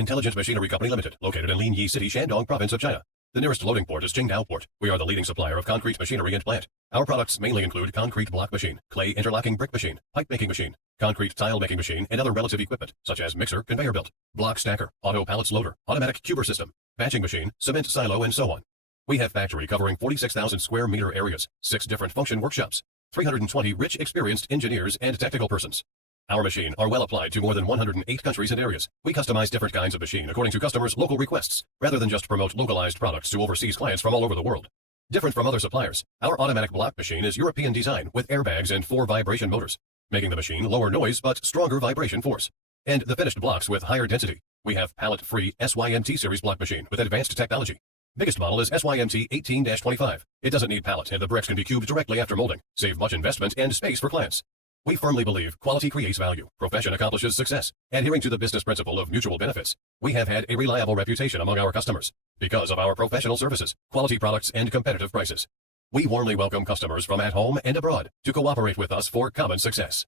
Intelligent Machinery Company Limited, located in Linyi City, Shandong Province of China. The nearest loading port is Qingdao Port. We are the leading supplier of concrete machinery and plant. Our products mainly include concrete block machine, clay interlocking brick machine, pipe making machine, concrete tile making machine, and other relative equipment, such as mixer, conveyor belt, block stacker, auto pallets loader, automatic cuber system, batching machine, cement silo, and so on. We have factory covering 46,000 square meter areas, 6 different function workshops, 320 rich experienced engineers and technical persons. Our machine are well applied to more than 108 countries and areas. We customize different kinds of machine according to customers' local requests, rather than just promote localized products to overseas clients from all over the world. Different from other suppliers, our automatic block machine is European design with airbags and 4 vibration motors, making the machine lower noise but stronger vibration force. And the finished blocks with higher density. We have pallet-free SYMT series block machine with advanced technology. Biggest model is SYMT 18-25. It doesn't need pallet and the bricks can be cubed directly after molding, save much investment and space for clients. We firmly believe quality creates value, profession accomplishes success, adhering to the business principle of mutual benefits. We have had a reliable reputation among our customers because of our professional services, quality products, and competitive prices. We warmly welcome customers from at home and abroad to cooperate with us for common success.